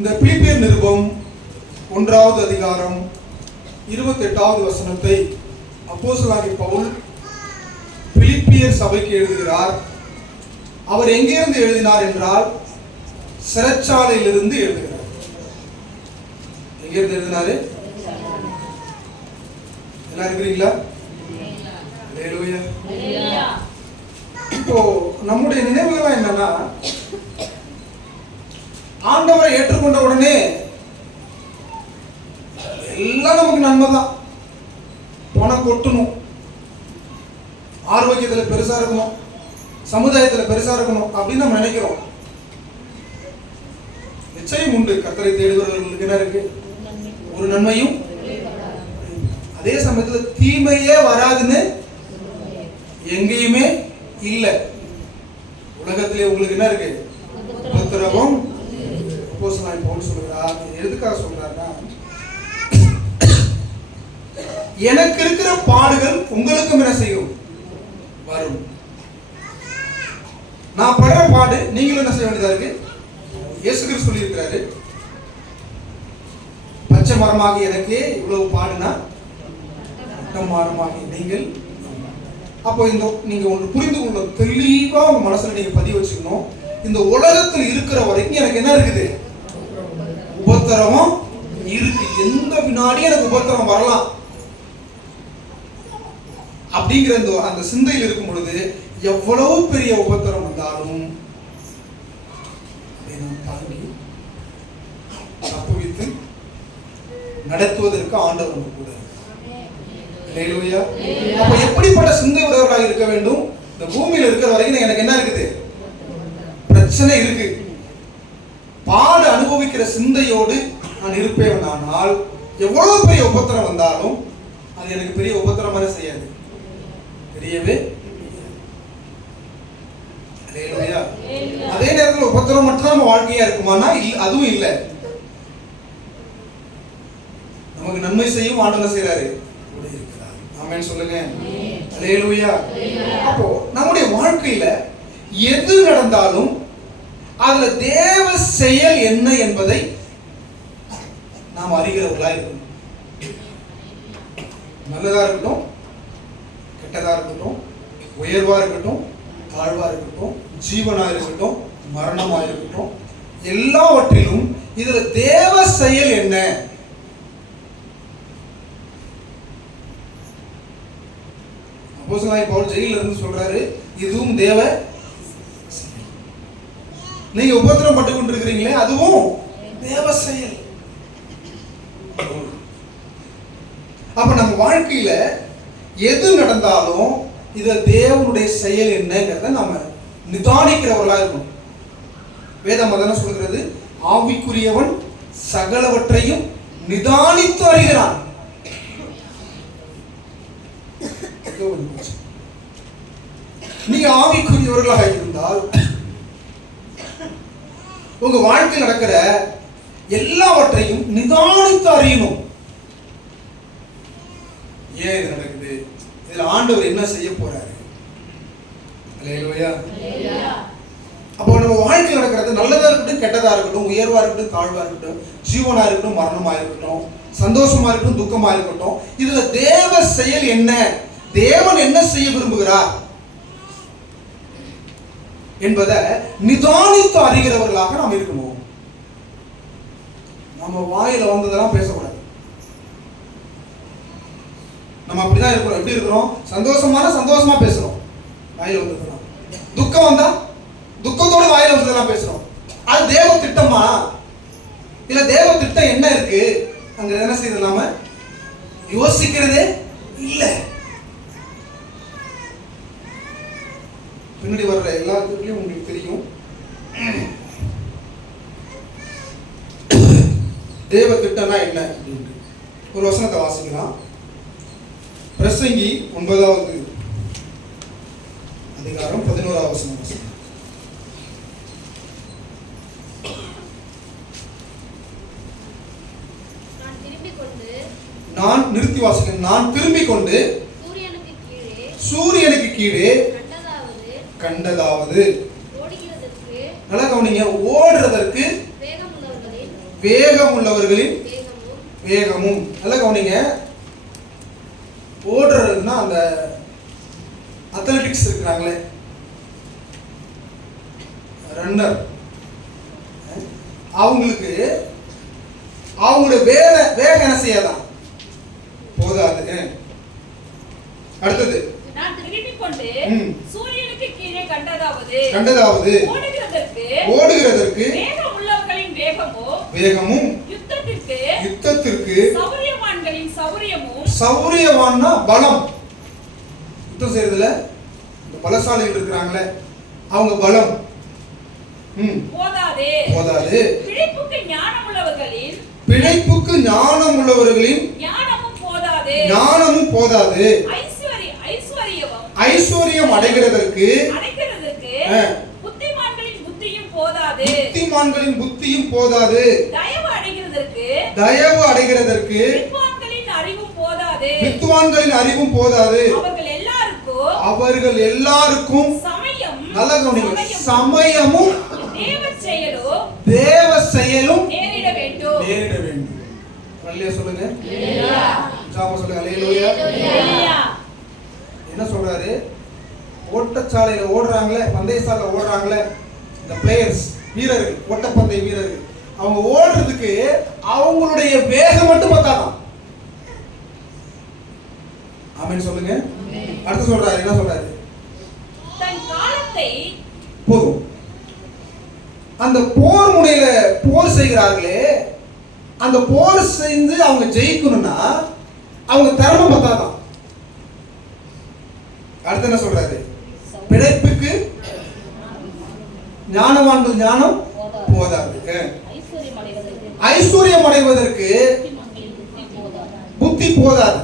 இந்த பிலிப்பியர் நிருபம் 1வது அதிகாரம் 28வது வசனத்தை அப்போஸ்தலனாகிய பவுல் பிலிப்பியர் சபைக்கு எழுதுகிறார். அவர் எங்கிருந்து எழுதினார் என்றால் சிறைச்சாலையிலிருந்து எழுதுகிறார். எங்கிருந்து எழுதினாரு? எல்லாம் இருக்கிறீங்களா? ஹல்லேலூயா. இப்போ நம்முடைய நினைவுகள் என்னன்னா, ஆண்டவரை ஏற்றுக்கொண்ட உடனே எல்லாம் நமக்கு நன்மை தான். பணம் கொட்டணும், ஆரோக்கியத்தில் பெருசா இருக்கணும், சமுதாயத்தில் பெருசா இருக்கணும் அப்படின்னு நம்ம நினைக்கிறோம். நிச்சயம் உண்டு. கர்த்தரை தேடுகிறவர்களுக்கு என்ன இருக்கு? ஒரு நன்மையும். அதே சமயத்தில் தீமையே வராதுன்னு எங்கேயுமே இல்லை. உலகத்திலே உங்களுக்கு என்ன இருக்கு? உபத்திரவம். அப்போஸ்தலனாகிய பவுல் சொல்றார். எதுக்காக சொல்றாருன்னா, எனக்கு இருக்கிற பாடுகள் உங்களுக்கும் என்ன செய்யும்? வரும். நான் படுற பாடு நீங்களும் என்ன செய்ய வேண்டியதா இருக்கு? இயேசு கிறிஸ்து சொல்லி இருக்கிறாரு, பச்சை மரமாகி எனக்கே இவ்வளவு பாடுனா மரமாகி நீங்கள். அப்போ இந்த நீங்க ஒன்று புரிந்து கொள்ள தெளிவா உங்க மனசுல நீங்க பதிவு வச்சுக்கணும். இந்த உலகத்தில் இருக்கிற வரைக்கும் எனக்கு என்ன இருக்குது? உபத்திரவம் இருக்கு. எந்த வினாடி எனக்கு உபத்திரம் வரலாம் அப்படிங்கிற அந்த சிந்தையில் இருக்கும் பொழுது எவ்வளவு பெரிய உபத்திரம் வந்தாலும் தாங்கி தப்புவித்து நடத்துவதற்கு ஆண்டவர் கூட. ஹல்லேலூயா. அப்ப எப்படிப்பட்ட சிந்தை உடையவர்களாக இருக்க வேண்டும்? இந்த பூமியில் இருக்கிற வரைக்கும் எனக்கு என்ன இருக்குது? பிரச்சனை இருக்கு. பாடு அனுபவிக்கிற சிந்தையோடு நான் இருப்பேன். ஆனால் எவ்வளவு பெரிய உபத்திரம் வந்தாலும் அது எனக்கு பெரிய உபத்திரமாக செய்யாது, தெரியவே. அதே நேரத்தில் உபத்திரம் மட்டும் நம்ம வாழ்க்கையா இருக்குமானா அதுவும் இல்லை. நமக்கு நன்மை செய்யும் ஆண்டவர் செய்றாரு, கூட இருக்கிறார். ஆமென் சொல்லுங்க. ஹல்லேலூயா. அப்போ நம்முடைய வாழ்க்கையில எது நடந்தாலும் அதுல தேவ செயல் என்ன என்பதை நாம் அறிகிறவர்களா இருக்கணும். நல்லதா இருக்கட்டும், கெட்டதா இருக்கட்டும், உயர்வா இருக்கட்டும், தாழ்வா இருக்கட்டும், ஜீவனா இருக்கட்டும், மரணமா இருக்கட்டும், எல்லாவற்றிலும் இதுல தேவ செயல் என்ன? அப்போஸ்தலனாகிய பவுல் ஜெயிலில் இருந்து சொல்றாரு, இதுவும் தேவ. நீங்க உபத்திரம் பட்டு கொண்டிருக்கிறீங்களே, அதுவும் தேவ செயல். அப்ப நம்ம வாழ்க்கையில எது நடந்தாலும் இது தேவனுடைய செயல் என்னங்கிறத நாம நிதானிக்கிறவர்களா இருக்கணும். வேதம் அதெல்லாம் சொல்கிறது, ஆவிக்குரியவன் சகலவற்றையும் நிதானித்து அறிகிறான். நீங்க ஆவிக்குரியவர்களாக இருந்தால் உங்க வாழ்க்கையில் நடக்கிற எல்லாவற்றையும் நிதானித்து அறியணும். ஏன் இது நடக்குது? இதுல ஆண்டவர் என்ன செய்ய போறாரு? ஹல்லேலூயா. அப்போ நம்ம வாழ்க்கையில் நடக்கிறது நல்லதா இருக்கட்டும், கெட்டதா இருக்கட்டும், உயர்வா இருக்கட்டும், தாழ்வா இருக்கட்டும், ஜீவனா இருக்கட்டும், மரணமா இருக்கட்டும், சந்தோஷமா இருக்கட்டும், துக்கமா இருக்கட்டும், இதுல தேவ செயல் என்ன? தேவன் என்ன செய்ய விரும்புகிறார் என்பதை நிதானித்து அறிகிறவர்களாக நாம் இருக்கணும். நம்ம வாயில வந்ததெல்லாம் பேசக்கூடாது. நம்ம அப்படிதான் இருக்கிறோம். எப்படி இருக்கிறோம்? சந்தோஷமா பேசுறோம், வாயில வந்ததெல்லாம். துக்கம் வந்தா துக்கத்தோட வாயில வந்ததெல்லாம் பேசுறோம். அது தேவ திட்டமா? இல்ல தேவ திட்டம் என்ன இருக்கு அங்க? என்ன செய்யறது? நாம யோசிக்கிறதே இல்ல. பின்னாடி வர்ற எல்லாத்துக்கும் உங்களுக்கு தெரியும், தேவ திட்டம்னா என்ன அப்படின்னு. ஒரு வசனத்தை வாசிக்கலாம். பிரசங்கி 9வது அதிகாரம் 11வது வசனம். நான் நிறுத்தி வாசிக்கிறேன். நான் திரும்பிக் கொண்டு சூரியனுக்கு கீழே கண்டதாவது. நல்லா கவனிங்க. ஓடுறதற்கு வேகம் உள்ளவர்களின் வேகமும். நல்லா கவனிங்க. ஓடுறதுன்னா அந்த அத்லெட்டிக்ஸ் இருக்கிறாங்களே, ரன்னர், அவங்களுக்கு அவங்களுடைய வேகம் என்ன செய்யலாம்? போதாது. அடுத்தது, நான் திரும்பிக் கொண்டு சூரியனுக்கு கீழே கண்டதாவது ஓடுகிறதற்கு வேகம் உள்ளவர்களின் வேகமும் யுத்தத்திற்கு சௌரியவான்களின் சௌரியவான்னா பலம். யுத்தம் செய்யறதுல இந்த பலசாலிகள் இருக்கிறாங்களே, அவங்க பலம் போதாது. பிழைப்புக்கு ஞானம் உள்ளவர்களின் ஞானமும் போதாது. ஐஸ்வர்யம் அடைகிறதற்கு புத்திமான்களின் புத்தியும் போதாது. தயவு அடைகிறதற்கு வித்வான்களின் அறிவும் போதாது. அவர்கள் எல்லாருக்கும் நல்ல கவனிங்க, சமயமும் தேவ செயலும் நேரிட வேண்டும். அல்லேலூயா சொல்லுங்க. ஜாப சொல்லுங்க. அல்லேலூயா. என்ன சொல்றாரு? ஓட்டச்சாலையில ஓடுறாங்களே, பந்தயசாலையில ஓடுறாங்களே, இந்த பிளேயர்ஸ், வீரர்கள், ஓட்டப்பந்தய வீரர்கள், அவங்க ஓடுறதுக்கு அவங்களுடைய வேகம் மட்டும் பத்தாதான். ஆமென் சொல்லுங்க. அடுத்து சொல்றாரு, என்ன சொல்றாரு? தன் காலத்தை போதும். அந்த போர் முனையில போர் செய்கிறார்களே, அந்த போர் செய்து அவங்க ஜெயிக்கணும்னா அவங்க திறமை பத்தாதான். அடுத்து என்ன சொல்றாரு? பிழைப்புக்கு ஞானவான்கள் ஞானம் போதாது. ஐஸ்வர்யம் அடைவதற்கு புத்தி போதாது.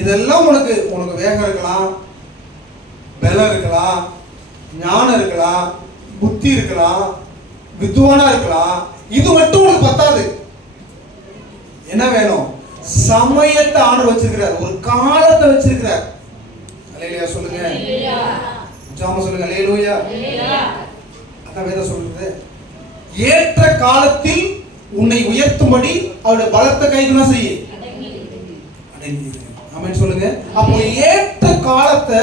இதெல்லாம் உனக்கு வேகம் இருக்கலாம், பலம் இருக்கலாம், ஞானம் இருக்கலாம், புத்தி இருக்கலாம், வித்வானா இருக்கலாம், இது மட்டும் உனக்கு பத்தாது. என்ன வேணும்? சமயத்தை ஆண்டு வச்சிருக்கிறார், ஒரு காலத்தை வச்சிருக்கிறார். அல்லேலூயா சொல்லுங்க. ஜாம சொல்லுங்க. அல்லேலூயா. அதான் வேதம் சொல்றது, ஏற்ற காலத்தில் உன்னை உயர்த்தும்படி அவருடைய பலத்தை கைதுனா செய்ய அடங்கி. ஆமென் சொல்லுங்க. அப்போ ஏற்ற காலத்தை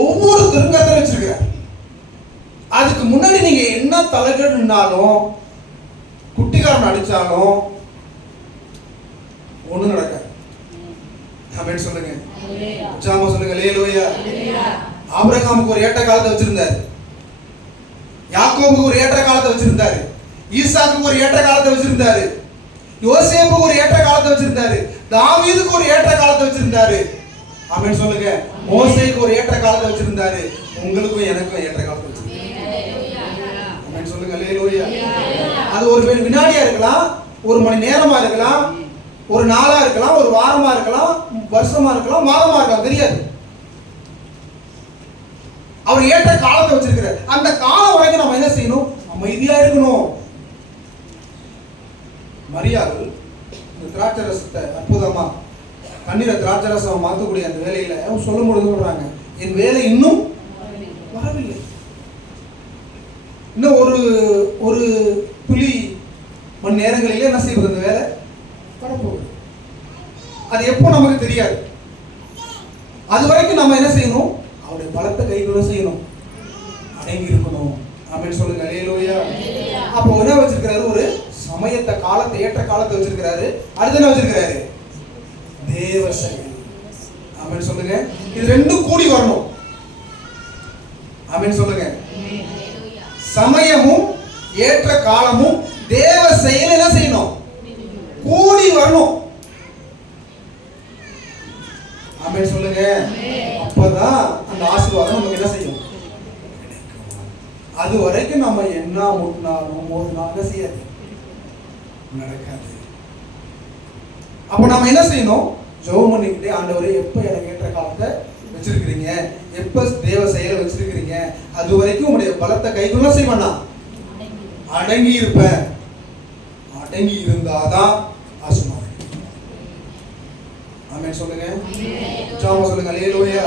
ஒவ்வொரு திருங்கத்தை வச்சிருக்கிறார். அதுக்கு முன்னாடி நீங்க என்ன தலைகள்னாலும், குட்டிக்காரன் அடிச்சாலும் ஒண்ணு நடக்காது. ஆமென் சொல்லுங்க. ஜாம சொல்லுங்க. அல்லேலூயா. ஆபிரகாமுக்கு ஒரு ஏற்ற காலத்தை வச்சிருந்தாரு, யாக்கோபுக்கு ஒரு ஏற்ற காலத்தை வச்சிருந்தாரு, ஈசாக்குக்கு ஒரு ஏற்ற காலத்தை வச்சிருந்தாரு, யோசேப்புக்கு ஒரு ஏற்ற காலத்தை வச்சிருந்தாரு, தாவீதுக்கு ஒரு ஏற்ற காலத்தை வச்சிருந்தாரு. ஆமென் சொல்லுங்க. மோசேக்கு ஒரு ஏற்ற காலத்தை வச்சிருந்தாரு. உங்களுக்கும் எனக்கும் ஏற்ற காலத்தை வச்சிருக்காரு. ஆமென் சொல்லுங்க. அல்லேலூயா. அது ஒரு வினாடியா இருக்கலாம், ஒரு மணி நேரமா இருக்கலாம், ஒரு நாளா இருக்கலாம், ஒரு வாரமா இருக்கலாம், வருஷமா இருக்கலாம், மாதமா இருக்கலாம், தெரியாது. அவர் ஏற்ற காலத்தை வச்சிருக்கிறார். அந்த காலம் வரைக்கும் நம்ம என்ன செய்யணும்? அமைதியா இருக்கணும். மரியாள் இந்த திராட்சை ரசத்தை அற்புதமா தண்ணீரை திராட்சை ரசம் மாற்றக்கூடிய அந்த வேலையில அவங்க சொல்லும் பொழுது சொல்றாங்க, என் வேலை இன்னும் வரவில்லை. இன்னும் ஒரு துளி மணி நேரங்களிலே என்ன செய்வது? அந்த வேலை வரப்போகுது. அது எப்போ நமக்கு தெரியாது. அது வரைக்கும் நம்ம என்ன செய்யணும்? அவருடைய பலத்தை கைகூட செய்யணும், அடங்கி இருக்கணும். ஆமென் சொல்லுங்க. அல்லேலூயா. அப்போ என்ன வச்சிருக்கிறாரு? ஒரு சமயத்தை, காலத்தை, ஏற்ற காலத்தை வச்சிருக்கிறாரு. அடுத்து என்ன வச்சிருக்கிறாரு? தேவ செயல். ஆமென் சொல்லுங்க. இது ரெண்டும் கூடி வரணும். ஆமென் சொல்லுங்க. சமயமும் ஏற்ற காலமும் தேவ செயல் என்ன செய்யணும்? கூடி வரணும். ஆமென் சொல்லுங்க. அப்பதான் அந்த ஆசீர்வாதம் நமக்கு என்ன செய்யும்? அது வரைக்கும் நம்ம என்ன முட்டினாலும் மோதினாலும் செய்யாது, நடக்காது. அப்ப நம்ம என்ன செய்யணும்? ஜெபம் பண்ணிக்கிட்டே, ஆண்டவரே எப்ப எனக்கு ஏற்ற காலத்தை வச்சிருக்கிறீங்க, எப்ப தேவ செயலை வச்சிருக்கிறீங்க, அது வரைக்கும் உங்களுடைய பலத்தை கைக்குள்ள செய்வேன்னா அடங்கி இருப்பேன். அடங்கி இருந்தாதான் ஆசீர்வாதம். ஆமென் சொல்லுங்க. ஜெபம் சொல்லுங்க. அல்லேலூயா.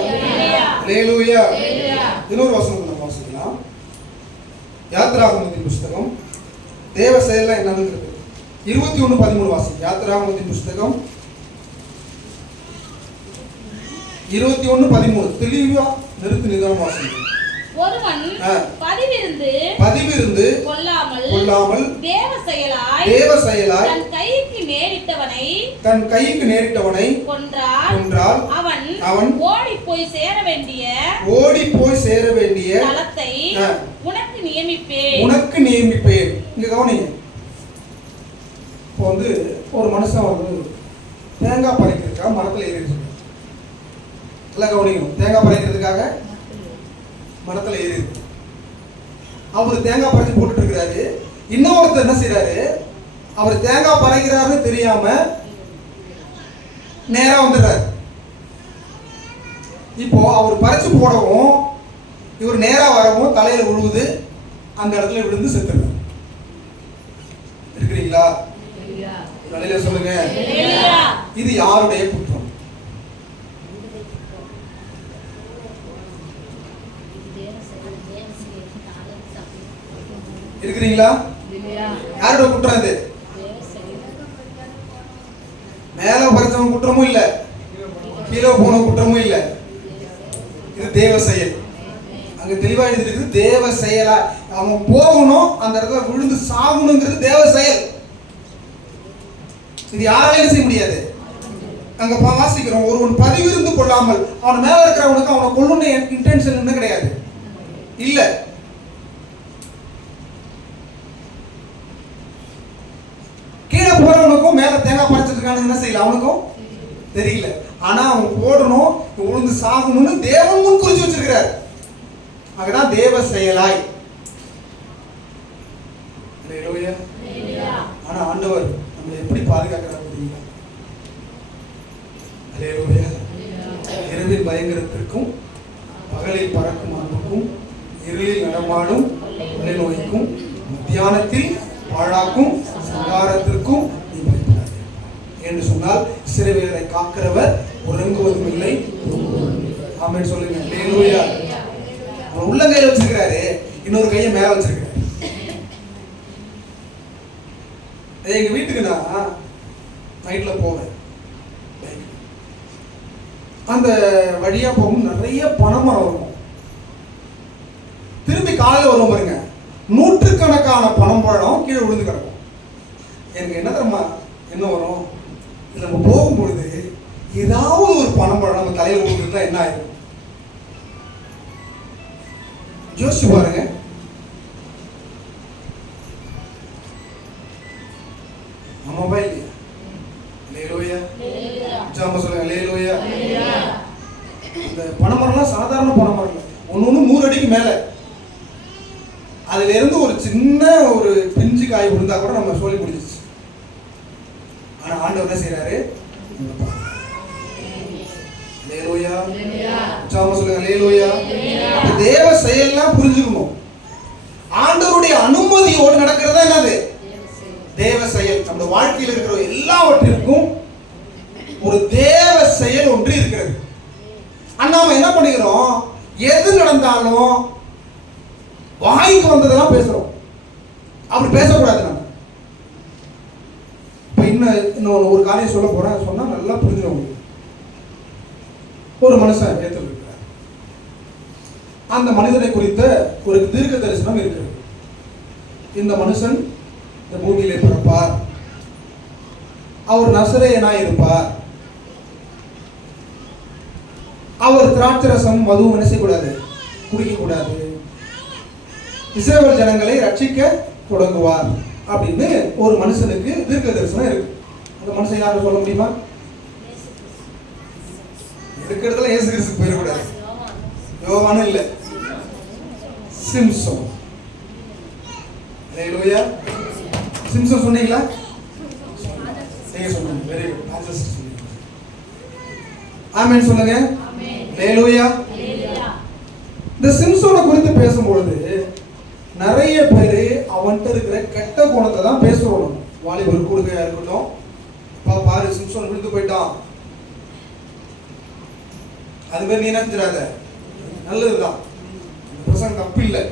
அல்லேலூயா. இன்னொரு வசனம் நம்ம வாசிக்கலாம். யாத்ராகமத்தின் புத்தகம் தேவ செயல்லாம் என்னன்னு 21:13 வாசி. யாத்திராகமத்தின் புஸ்தகம் 21:13 தெளிவா நிறுத்து நிதானம் வாசி. ஒருவன் பதிவிருந்து கொள்ளாமல் தேவ செயலாய் தன் கைக்கு நேரிட்டவனை கொன்றால் அவன் ஓடி போய் சேர வேண்டிய தலத்தை உனக்கு நியமிப்பேன். இங்க கவனிங்க. இப்போ வந்து ஒரு மனுஷன் வந்து தேங்காய் பறிக்கிறதுக்காக மரத்தில் ஏறி இருக்கு. எல்லாம் கவனிக்கணும். தேங்காய் பறிக்கிறதுக்காக மரத்தில் ஏறி இருக்கு. அவர் தேங்காய் பறிச்சு போட்டுட்டு இருக்கிறாரு. இன்னொருத்தர் என்ன செய்யறாரு, அவர் தேங்காய் பறிக்கிறாருன்னு தெரியாம நேரா வந்துடுறாரு. இப்போ அவர் பறிச்சு போடவும் இவர் நேரா வரவும் தலையில விழுவுது, அந்த இடத்துல விழுந்து செத்துறாரு. இருக்கிறீங்களா? தலையில சொல்லுங்க. இது யாருடைய குற்றம்? இருக்கிறீங்களா? யாரோட குற்றம் இது? மேல பறிச்சவன் குற்றமும் இல்ல, கீழே போன குற்றமும் இல்ல. இது தேவ செயல். அங்க தெளிவா எழுதிருக்கு தேவ செயலா. அவன் போகணும், அந்த இடத்துல விழுந்து சாகணுங்கிறது தேவ செயல். இது யாராலையும் செய்ய முடியாது. அங்க வாசிக்கிறோம், ஒருவன் பதிவிருந்து கொள்ளாமல், அவன் மேல இருக்கிறவனுக்கு அவனை கொல்லணும்னு இன்டென்ஷன் என்ன கிடையாது, இல்ல. கீழே போறவனுக்கும் மேல தேங்காய் பறிச்சிட்டு இருக்கான்னு என்ன செய்யல, அவனுக்கும் தெரியல. ஆனா அவன் போடணும், விழுந்து சாகணும்னு தேவன் முன் குறிச்சு வச்சிருக்கிறார். அதுதான் தேவ செயலாய். ஆனா ஆண்டவர் நம்மளை எப்படி பாதுகாக்கிறார் தெரியுங்களா? இரவில் பயங்கரத்திற்கும் பகலில் பறக்கும் அன்புக்கும் இருளில் நடமாடும் கொள்ளை நோய்க்கும் மத்தியானத்தில் பாழாக்கும் சங்காரத்திற்கும் நீ பயப்படாதே என்று சொன்னால், சிறுவேரை காக்கிறவர் உறங்குவதும் இல்லை. ஆமென் சொல்லுங்க. அல்லேலூயா. அவர் உள்ளங்கையில வச்சிருக்கிறாரு, இன்னொரு கையை மேல வச்சிருக்கிறாரு. எங்க வீட்டுக்கு நான் நைட்ல போவேன். அந்த வழியா போகும் நிறைய பனைமரம் இருக்கும். திரும்பி காலையில் வருவோம் பாருங்க, நூற்றுக்கணக்கான பனம்பழம் கீழே விழுந்து கிடக்கும். எனக்கு என்ன தெரியுமா என்ன வரும், நம்ம போகும்பொழுது ஏதாவது ஒரு பனம்பழம் நம்ம தலையில் விழுந்துருந்தா என்ன ஆயிடும் யோசிச்சு பாருங்க. ஆமாவா இல்லையா? அல்லேலூயா. ஜாம சொல்லுங்க. அல்லேலூயா. இந்த பனைமரம்லாம் சாதாரண பனைமரம் இல்லை, ஒன்று 100 அடிக்கு மேல. அதுல இருந்து ஒரு சின்ன ஒரு பிஞ்சு காய் விழுந்தா கூட நம்ம சொல்லி முடிஞ்சிச்சு. ஆனா ஆண்டவர் என்ன செய்யறாரு? அல்லேலூயா. ஜாம சொல்லுங்க. அல்லேலூயா. தேவ செயல்லாம் புரிஞ்சுக்கணும். ஆண்டவருடைய அனுமதியோடு நடக்கிறதா என்னது? தேவ செயல். நம்ம வாழ்க்கையில் இருக்கிற எல்லாவற்றிற்கும் ஒரு தேவ செயல் ஒன்று இருக்கிறது. நாம என்ன பண்ணிக்கிறோம், எது நடந்தாலும் வாய்க்கு வந்ததெல்லாம் பேசுறோம். அப்படி பேசக்கூடாது. நம்ம இப்ப இன்னும் ஒரு காரியம் சொல்ல போறேன், சொன்னா நல்லா புரிஞ்சிடும். ஒரு மனுஷன் ஏற்றிருக்கிறார். அந்த மனிதனை குறித்த ஒரு தீர்க்க தரிசனம் இருக்கிறது. இந்த மனுஷன் இந்த பூமியிலே பிறப்பார், அவர் நசரேயனாய் இருப்பார், அவர் திராட்சரசம் மதுவும் என்ன செய்யக்கூடாது, குடிக்கக்கூடாது, இஸ்ரவேல் ஜனங்களை ரட்சிக்க தொடங்குவார் அப்படின்னு ஒரு மனுஷனுக்கு தீர்க்க தரிசனம் இருக்கு. அந்த மனுஷன் யாரும் சொல்ல முடியுமா? இருக்கிறதுல இயேசு கிறிஸ்து போயிடக்கூடாது. யோவானும் இல்லை, சிம்சோன். அல்லேலூயா. சிம்சோன் சொன்னீங்களா? நீங்க சொன்னீங்க. Very good. ஆன்சர் சொன்னீங்க. ஆமென் சொல்லுங்க. அல்லேலூயா. இந்த சிம்சோனை குறித்து பேசும்பொழுது நிறைய பேர் அவன்கிட்ட இருக்கிற கெட்ட குணத்தை தான் பேசுறோம். வாலிபர் கொடுக்கையா இருக்கட்டும், பாரு சிம்சோன் விழுந்து போயிட்டான், அது மாதிரி நீ என்ன செஞ்சிடாத, நல்லதுதான், பிரசங்கம் தப்பு இல்லை.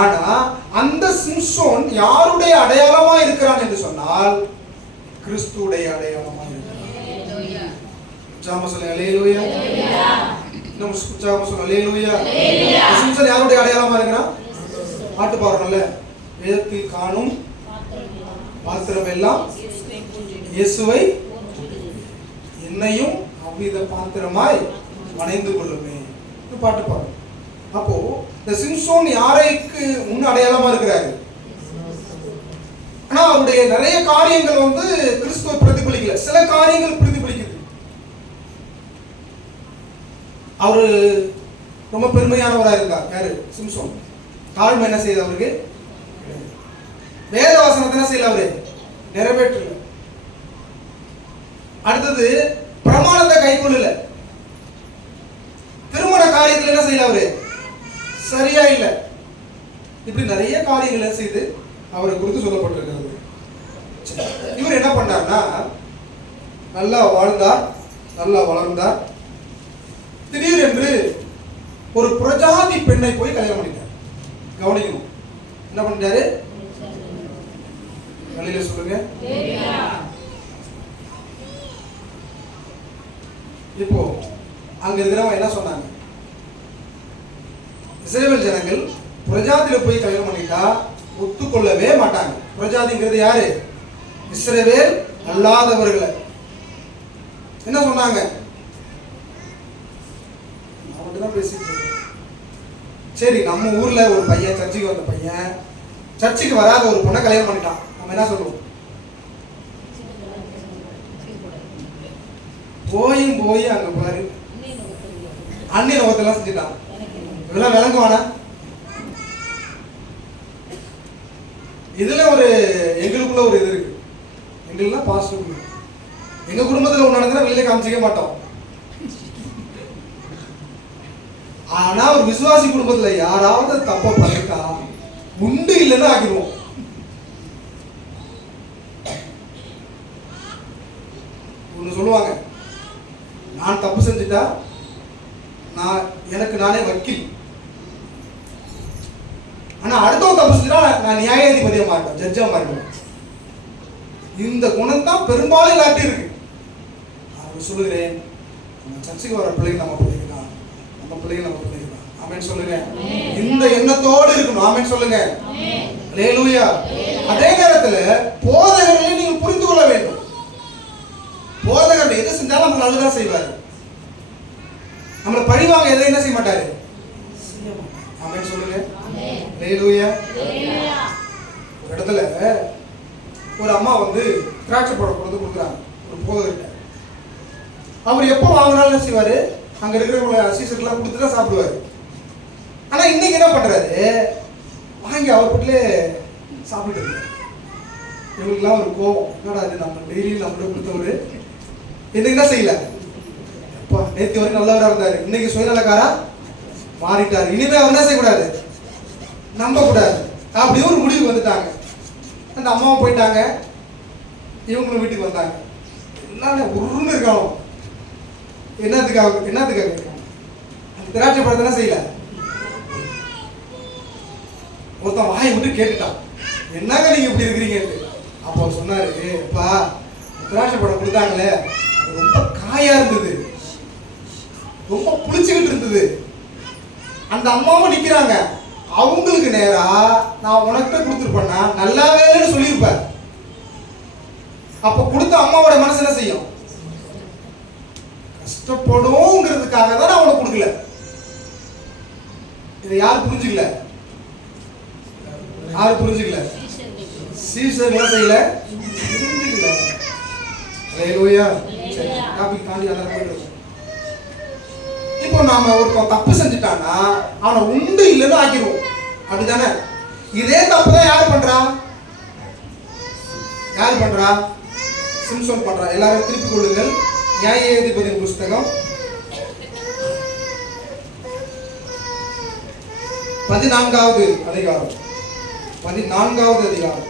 ஆனா அந்த சிம்சோன் யாருடைய அடையாளமா இருக்கிறான் என்று சொன்னால் கிறிஸ்துடைய அடையாளமா இருக்கிறான். உற்சாகமா சொல்லுங்க அல்லேலூயா. இன்னும் உற்சாகமா சொல்லுங்க அல்லேலூயா. சிம்சோன் யாருடைய அடையாளமா இருக்கிறான்? பாட்டு பாடுறோம்ல, வேதத்தில் காணும் பாத்திரம் எல்லாம் இயேசுவை என்னையும் அவ்வித பாத்திரமாய் வணைந்து கொள்ளுமே பாட்டு பாடுறோம். அப்போ இந்த சிம்சோன் யாரைக்கு முன் அடையாளமா இருக்கிறாரு? ஆனா அவருடைய நிறைய காரியங்கள் வந்து கிறிஸ்துவ பிரதிபலிக்கல, சில காரியங்கள் பிரதிபலிக்குது. அவரு ரொம்ப பெருமையானவராக இருந்தார். யாரு? சிம்சோன். தாழ்மை என்ன செய்யுது அவருக்கு? வேத வசனத்தை என்ன செய்யல அவரு? நிறைவேற்றல. அடுத்தது பிரமாணத்தை கைக்கொள்ளல. திருமண காரியத்தில் என்ன செய்யல அவரு? சரியா இல்ல. இப்படி நிறைய காரியங்களை செய்து அவரை குறித்து சொல்லப்பட்டிருக்கிறது. இவர் என்ன பண்ணார்னா, நல்லா வாழ்ந்தார், நல்லா வளர்ந்தார். திடீரென்று ஒரு பிரஜாதி பெண்ணை போய் கல்யாணம் பண்ணிட்டார். கவனிக்கணும், என்ன பண்ணிட்டாரு? வெளியில சொல்லுங்க. இப்போ அங்க இருக்கிறவங்க என்ன சொன்னாங்க? இஸ்ரவேல் ஜனங்கள் பிரஜாதியில போய் கல்யாணம் பண்ணிட்டா ஒத்துக்கொள்ளவே மாட்டாங்க. பிரஜாதிங்கிறது யாரு? இஸ்ரவேல் அல்லாதவர்களை. என்ன சொன்னாங்க? நான் பேசிட்டு சரி, நம்ம ஊர்ல ஒரு பையன் சர்ச்சுக்கு வந்த பையன் சர்ச்சுக்கு வராத ஒரு பொண்ணை கல்யாணம் பண்ணிட்டான். நம்ம என்ன சொல்லுவோம்? போய் அங்க பாரு அந்நிய நோகத்தெல்லாம் செஞ்சுட்டான். இதெல்லாம் விளங்குவானா? இதுல ஒரு எங்களுக்குள்ள ஒரு இது இருக்கு. எங்களுக்குலாம் பாசிட்டிவ். எங்க குடும்பத்துல ஒண்ணு நடந்தா வெளியில காமிச்சிக்க மாட்டோம். ஆனா ஒரு விசுவாசி குடும்பத்துல யாராவது தப்ப பண்ணிட்டா உண்டு இல்லைன்னு ஆகிடுவோம். ஒண்ணு சொல்லுவாங்க, நான் தப்பு செஞ்சுட்டா எனக்கு நானே வக்கீல். ஆனா அடுத்தவங்க தப்பு செஞ்சுட்டா நான் நியாயாதிபதியா மாட்டேன், ஜட்ஜா மாட்டேன். இந்த குணம் தான் பெரும்பாலும் எல்லாத்தையும் இருக்கு. நான் சொல்லுகிறேன், நம்ம சர்ச்சுக்கு வர பிள்ளைங்க நம்ம பிள்ளைங்க தான், நம்ம பிள்ளைங்க நம்ம பிள்ளைங்க தான். ஆமென் சொல்லுங்க. இந்த எண்ணத்தோடு இருக்கணும். ஆமென் சொல்லுங்க. அல்லேலூயா. அதே நேரத்துல போதகர்களை நீங்கள் புரிந்து கொள்ள வேண்டும். போதகர் எது செஞ்சாலும் நம்ம நல்லதா செய்வாரு. நம்மளை பழிவாங்க எதை என்ன செய்ய மாட்டாரு? ஆமென் சொல்லுங்க. அல்லேலூயா. ஒரு இடத்துல ஒரு அம்மா வந்து திராட்சை பழம் கொண்டு கொடுக்குறாங்க ஒரு போதகர்கிட்ட. அவர் எப்போ வாங்கினாலும் என்ன செய்வாரு? அங்க இருக்கிறவங்க சீசர்லாம் கொடுத்து தான் சாப்பிடுவாரு. ஆனா இன்னைக்கு என்ன பண்றாரு? வாங்கி அவர் வீட்டிலே சாப்பிட்டு இருக்காரு. இவங்களுக்குலாம் ஒரு கோபம், என்னடா அது நம்ம டெய்லி நம்மள கொடுத்தவரு இன்னைக்கு என்ன செய்யல? அப்பா நேற்று வரைக்கும் நல்லவரா இருந்தாரு, இன்னைக்கு சுயநலக்காரா மாறிட்டாரு, இனிமே அவர் என்ன செய்யக்கூடாது? நம்ப கூடாது. அப்படியே ஒரு முடிவு வந்துட்டாங்க. அந்த அம்மாவும் போயிட்டாங்க, இவங்களும் வீட்டுக்கு வந்தாங்க. எல்லாரும் உருன்னு இருக்காங்க. என்னத்துக்காக இருக்காங்க? அந்த திராட்சை பழத்தை என்ன செய்யல? ஒருத்தன் வாயை விட்டு கேட்டுட்டான், என்னங்க நீங்க இப்படி இருக்கிறீங்க? அப்போ சொன்னாரு, அப்பா திராட்சை பழம் கொடுத்தாங்களே அது ரொம்ப காயா இருந்தது, ரொம்ப புளிச்சுக்கிட்டு இருந்தது. அந்த அம்மாவும் நிக்கிறாங்க, அவங்களுக்கு நேரா நான் உனக்கிட்ட கொடுத்துருப்பேன்னா நல்லாவே இல்லைன்னு சொல்லியிருப்பேன். அப்ப கொடுத்த அம்மாவோட மனசு என்ன செய்யும்? கஷ்டப்படுங்கிறதுக்காக தான் நான் உனக்கு கொடுக்கல. இதை யார் புரிஞ்சுக்கல? யாரு புரிஞ்சுக்கல? சீசர் என்ன செய்யல? புரிஞ்சுக்கல. அல்லேலூயா. டாபிக் தாண்டி எல்லாரும் போயிட்டு இருக்கோம். இப்போ நாம ஒருத்தன் தப்பு செஞ்சுட்டான்னா அவனை உண்டு இல்லைன்னு ஆக்கிடுவோம், அப்படிதானே? இதே தப்பு தான் யார் பண்றா? சிம்சோன் பண்றா. எல்லாரும் திருப்பிக் கொள்ளுங்கள் நியாயாதிபதியின் புஸ்தகம் 14வது அதிகாரம். 14வது அதிகாரம்.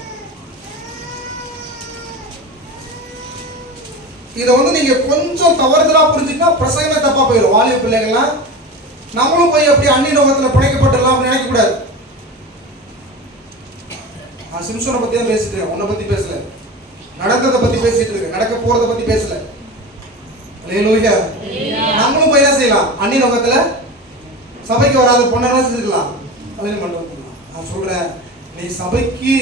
இதை வந்து நீங்க கொஞ்சம் தவறுதலா புரிஞ்சுட்டா பிரசங்கமே தப்பா போயிடும். வாலிப பிள்ளைகள்லாம் நம்மளும் போய் அப்படி அந்நிய நோகத்துல பிணைக்கப்பட்டுலாம் நினைக்க கூடாது. நான் சிம்சோனை பத்தி தான் பேசிட்டு இருக்கேன், உன்னை பத்தி பேசல. நடந்ததை பத்தி பேசிட்டு இருக்கேன், நடக்க போறதை பத்தி பேசல. அல்லேலூயா. நம்மளும் போய் என்ன செய்யலாம்? அந்நிய நோக்கத்துல சபைக்கு வராத பொண்ணெல்லாம் செஞ்சுக்கலாம், கல்யாணம் பண்ணலாம். நான் சொல்றேன், நீ சபைக்கு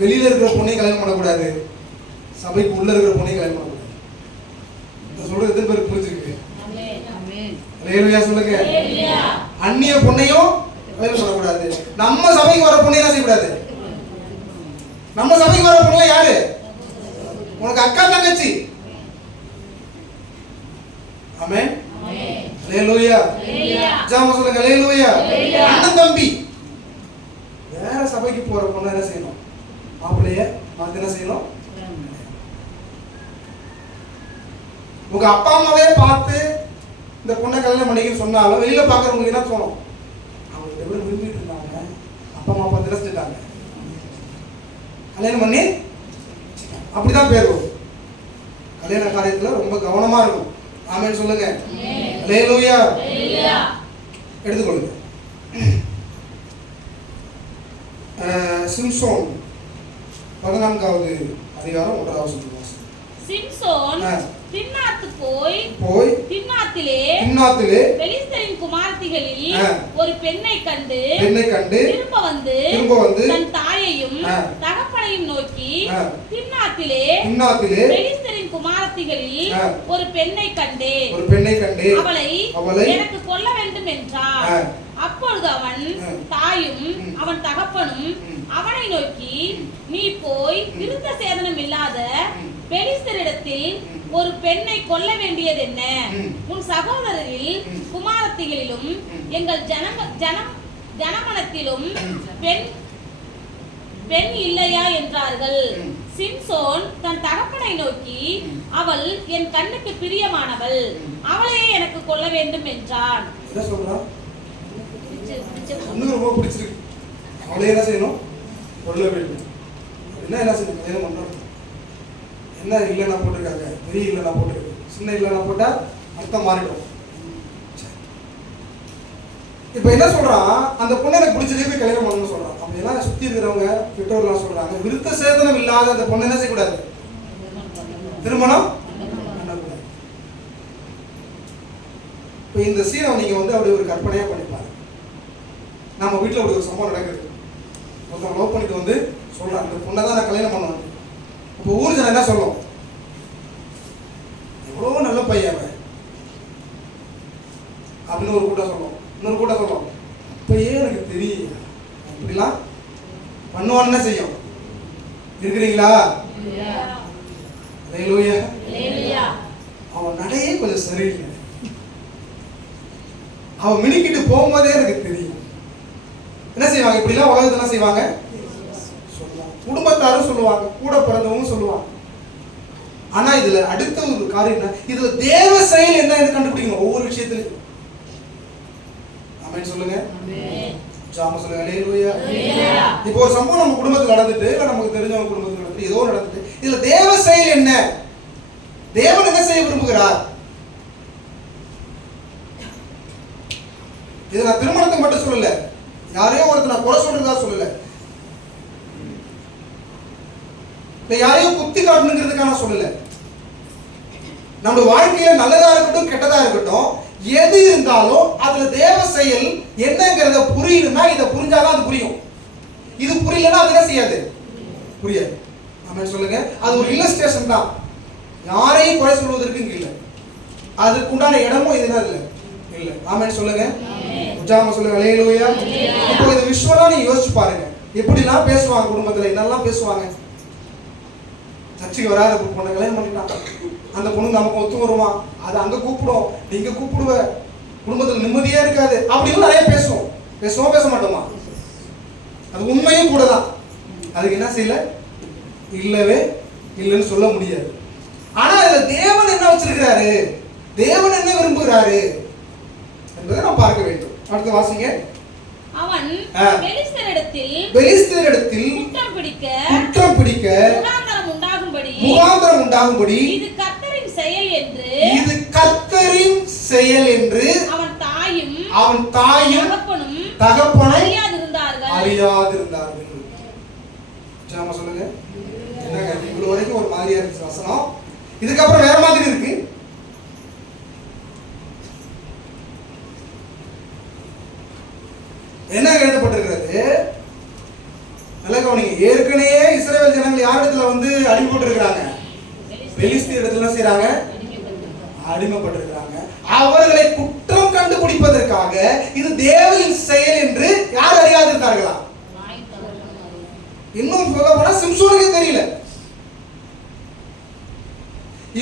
வெளியில இருக்கிற பொண்ணையும் கல்யாணம் பண்ணக்கூடாது, சபைக்கு உள்ள இருக்கிற பொண்ணையும் கல்யாணம் பண்ணக்கூடாது. நான் சொல்றது எத்தனை பேருக்கு புரிஞ்சிருக்கு? அல்லேலூயா சொல்லுங்க. அந்நிய பொண்ணையும் கல்யாணம் பண்ணக்கூடாது. நம்ம சபைக்கு வர பொண்ணையும் என்ன செய்யக்கூடாது? நம்ம சபைக்கு வர பொண்ணு யாரு? உனக்கு அக்கா தங்கச்சி. ஆமென். அல்லேலூயா. ஜாம சொல்லுங்க. அல்லேலூயா. அண்ணன் தம்பி. வேற சபைக்கு போற பொண்ணு என்ன செய்யணும்? மாப்பிள்ளைய பார்த்து என்ன செய்யணும்? உங்க அப்பா அம்மாவே பார்த்து இந்த பொண்ணை கல்யாணம் பண்ணிக்க சொன்னாலும் வெளியில பாக்குறவங்களுக்கு என்ன தோணும்? அவங்க எவ்வளவு விரும்பிட்டு இருந்தாங்க, அப்பா அம்மா பார்த்து ரசிச்சுட்டாங்க, கல்யாணம் பண்ணி அப்படிதான் பேர் வரும். கல்யாண காரியத்துல ரொம்ப கவனமா இருக்கும். ஆமென் சொல்லுங்க. அல்லேலூயா. எடுத்துக்கொள்ளுங்க. சிம்சோன் 14வது அதிகாரம் 1வது வசனம். சிம்சோன் திம்னாத்து போய் திம்னாத்திலே பெலிஸ்தரின் குமாரத்திகளில் ஒரு பெண்ணை கண்டு திரும்ப வந்து தன் தாயையும் தகப்பனையும் நோக்கி, திம்னாத்திலே பெலிஸ்தரின் குமாரத்திகளில் ஒரு பெண்ணை கண்டேன், அவளை எனக்கு கொல்ல வேண்டும் என்றார். அப்பொழுது அவன் தாயும் அவன் தகப்பனும் அவனை நோக்கி, நீ போய் விருத்த சேதனம் இல்லாத பெலிஸ்தரிடத்தில் ஒரு பெண்ணை கொல்ல வேண்டியது என்ன? உன் சகோதரரில் குமாரத்திகளிலும் எங்கள் ஜனமனத்திலும் பெண் இல்லையா என்றார்கள். சிம்சோன் தன் தகப்பனை நோக்கி, அவள் என் கண்ணுக்கு பிரியமானவள், அவளையே எனக்கு கொல்ல வேண்டும் என்றான். என்ன சொல்றான்? ரொம்ப பிடிச்சிருக்கு, அவளே என்ன செய்யணும்? கொல்ல வேண்டும். என்ன செய்யணும்? கல்யாணம் பண்றோம். என்ன இல்லைன்னா போட்டிருக்காங்க, பெரிய இல்லைன்னா போட்டிருக்கு, சின்ன இல்லைன்னா போட்டா அர்த்தம் மாறிடும். இப்ப என்ன சொல்றான்? அந்த பொண்ணை எனக்கு பிடிச்சதே போய் கல்யாணம் பண்ணணும்னு சொல்றான். அப்ப எல்லாம் சுத்தி இருக்கிறவங்க பெற்றோர்லாம் சொல்றாங்க, விருத்த சேதனம் இல்லாத அந்த பொண்ணை என்ன செய்யக்கூடாது? திருமணம் பண்ணக்கூடாது. இப்ப இந்த சீனை நீங்க வந்து அப்படி ஒரு கற்பனையா பண்ணிப்பாரு. நம்ம வீட்டுல அப்படி ஒரு சம்பவம் நடக்குது. ஒருத்தன் லவ் பண்ணிட்டு வந்து சொல்றான், இந்த பொண்ணை தான் நான் கல்யாணம் பண்ணுவேன். இப்போ ஊர் ஜனம் என்ன சொல்லும்? எவ்வளோ நல்ல பையன் அப்படின்னு ஒரு கூட்டம் சொல்லும். இன்னொரு கூட்டம் சொல்லும், இப்பயே எனக்கு தெரியும் அப்படிலாம் பண்ணுவான்னு செய்யும். இருக்கிறீங்களா? அவன் நடையே கொஞ்சம் சரியில்லை, அவன் மினிக்கிட்டு போகும்போதே எனக்கு தெரியும். என்ன செய்வாங்க? இப்படிலாம் உலகத்துல என்ன செய்வாங்க? குடும்பத்தாரும் சொல்லுவாங்க, கூட பிறந்தவங்க சொல்லுவாங்க. ஆனா இதுல அடுத்த ஒரு காரியம் என்ன? இதுல தேவ செயல் என்ன கண்டுபிடிக்கணும் ஒவ்வொரு விஷயத்திலும். ஆமென் சொல்லுங்க. ஜாம சொல்லுங்க. அல்லேலூயா. இப்போ ஒரு சம்பவம் நம்ம குடும்பத்துல நடந்துட்டு, இல்ல நமக்கு தெரிஞ்சவங்க குடும்பத்துல நடந்துட்டு, ஏதோ நடந்துட்டு, இதுல தேவ செயல் என்ன? தேவன் என்ன செய்ய விரும்புகிறார்? இது நான் திருமணத்தை மட்டும் சொல்லல, யாரையும் ஒருத்தர் நான் குறை சொல்றதா சொல்லல, யாரையும் குத்தி காட்டணுங்கிறதுக்காக சொல்லல. நம்ம வாழ்க்கையில நல்லதா இருக்கட்டும் கெட்டதா இருக்கட்டும், எது இருந்தாலும் அதுல தேவ செயல் என்னங்கிறத புரியணும்னா இதை புரிஞ்சாதான் அது புரியும். இது புரியலன்னா அது என்ன செய்யாது? புரியாது. ஆமென் சொல்லுங்க. அது ஒரு இல்லஸ்ட்ரேஷன் தான், யாரையும் குறை சொல்வதற்கு இங்க இல்ல, அதுக்கு உண்டான இடமும் இதுதான் இல்ல. ஆமென் சொல்லுங்க. உற்சாகமா சொல்லுங்க. அல்லேலூயா. இப்போ இந்த விஷுவலா நீங்க யோசிச்சு பாருங்க, எப்படிலாம் பேசுவாங்க குடும்பத்துல, என்னெல்லாம் பேசுவாங்க. சர்ச்சைக்கு வராத பொண்ணை கல்யாணம் பண்ணிட்டான், அந்த பொண்ணு நமக்கு ஒத்து வருவான், அது அங்க கூப்பிடும், நீங்க கூப்பிடுவ, குடும்பத்துல நிம்மதியே இருக்காது, அப்படின்னு நிறைய பேசுவோம். பேச மாட்டோமா? அது உண்மையும் கூட தான். அதுக்கு என்ன செய்யல? இல்லவே இல்லைன்னு சொல்ல முடியாது. ஆனா அதுல தேவன் என்ன வச்சிருக்கிறாரு, தேவன் என்ன விரும்புகிறாரு என்பதை நாம் பார்க்க வேண்டும். அடுத்து வாசிங்க. அவன் பெலிஸ்தரிடத்தில் குற்றம் பிடிக்க முகாந்திரம் உண்டாகும்படி இது கர்த்தரின் செயல் என்று அவன் தாயும் தகப்பனும் அறியாதிருந்தார்கள். ஜாம சொல்லுங்க. என்னங்க இவ்வளவு வரைக்கும் ஒரு மாதிரியா இருந்துச்சு வசனம், இதுக்கப்புறம் வேற மாதிரி இருக்கு. என்ன எழுதப்பட்டிருக்கிறது? நல்ல கவனிங்க. ஏற்கனவே இஸ்ரவேல் ஜனங்கள் யார் இடத்துல வந்து அடிமைப்பட்டிருக்கிறாங்க? பெலிஸ்தீர் இடத்துல என்ன செய்றாங்க? அடிமைப்பட்டிருக்கிறாங்க. அவர்களை குற்றம் கண்டுபிடிப்பதற்காக இது தேவனின் செயல் என்று யார் அறியாதிருந்தார்களா? இன்னும் சொல்ல போனா சிம்சோனுக்கே தெரியல.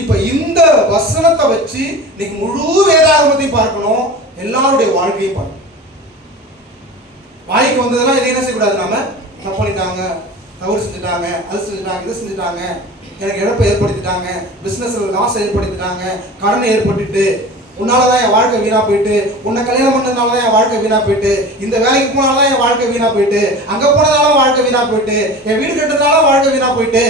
இப்ப இந்த வசனத்தை வச்சு நீங்க முழு வேதாகமத்தை பார்க்கணும், எல்லாருடைய வாழ்க்கையை பார்க்கணும். வாய்க்கு வந்ததெல்லாம் இதை என்ன செய்யக்கூடாது? நாம தப்பு பண்ணிட்டாங்க, தவறு செஞ்சுட்டாங்க, அது செஞ்சுட்டாங்க, இது செஞ்சுட்டாங்க, எனக்கு இழப்பை ஏற்படுத்திட்டாங்க, பிசினஸ்ல லாஸ் ஏற்படுத்திட்டாங்க, கடனை ஏற்பட்டுட்டு, உன்னாலதான் என் வாழ்க்கை வீணா போயிட்டு, உன்னை கல்யாணம் பண்ணதுனாலதான் என் வாழ்க்கை வீணா போயிட்டு, இந்த வேலைக்கு போனால்தான் என் வாழ்க்கை வீணா போயிட்டு, அங்க போனதால வாழ்க்கை வீணா போயிட்டு, என் வீடு கட்டுறதுனால வாழ்க்கை வீணா போயிட்டு,